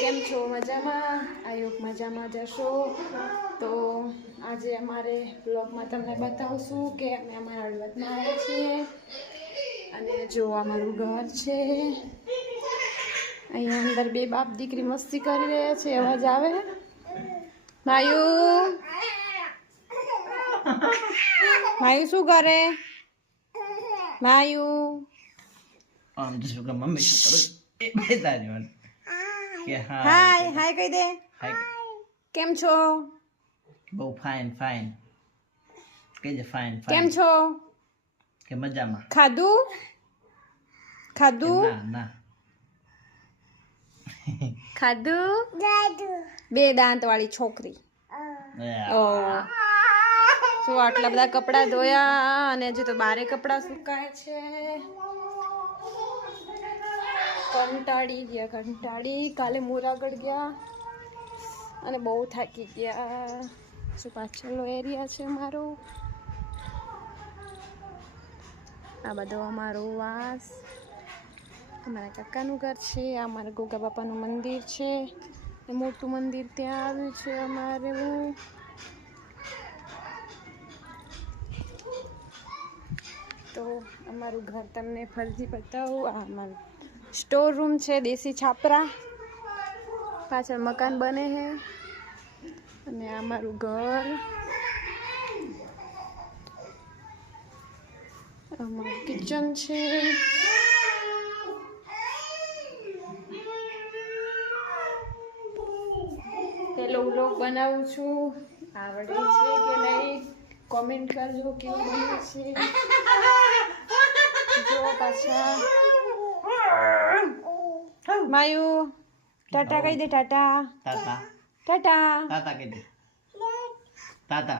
કેમ છો? મજામાં? આઈ હોપ મજામાં જશો. તો આજે અમારે બ્લોગમાં તમને બતાવશું કે અમે અમારા હળવદમાં આવ્યા છીએ અને જો અમારું ઘર છે. અહીંયા અંદર બે બાપ દીકરી મસ્તી કરી રહ્યા છે. અવાજ આવે? માયુ માયુ શું કરે? માયુ આમ જો કે મમ્મી શું કરે એ બેતા જ મને કે હાય હાય કહી દે. હાય કેમ છો? બહુ ફાઇન ફાઇન કે જે ફાઇન ફાઇન કેમ છો? કે મજામાં ખાધું? ખાધું? ના ના ખાધું? બે દાંત વાળી છોકરી. ઓ જો આટલા બધા કપડાં ધોયા અને હજુ તો બારે કપડાં સુકાય છે. કંટાળી કાલે મોરાગઢ ગયા અને બહુ થાકી ગયા. શું પાછળનો એરિયા છે અમારો. આ બધો અમારો વાસ અમારા કાકાનું ઘર છે. આ અમારા ગોગા બાપાનું મંદિર છે. એ મોટું મંદિર ત્યાં આવ્યું છે અમારું. તો અમારું ઘર તમને ફરીથી બતાવું. આ અમારું સ્ટોર રૂમ છે. દેશી છાપરા પાછળ મકાન બને છે અને આ અમારું ઘર. અમારું કિચન છે. પેલો વ્લોગ બનાવું છું. આવડે છે કે નહીં કોમેન્ટ કરજો કેવું બને છે. જો પાછા માયુ ટાટા કહી દે. ટાટા તાતા ટાટા તાતા કે દે તાતા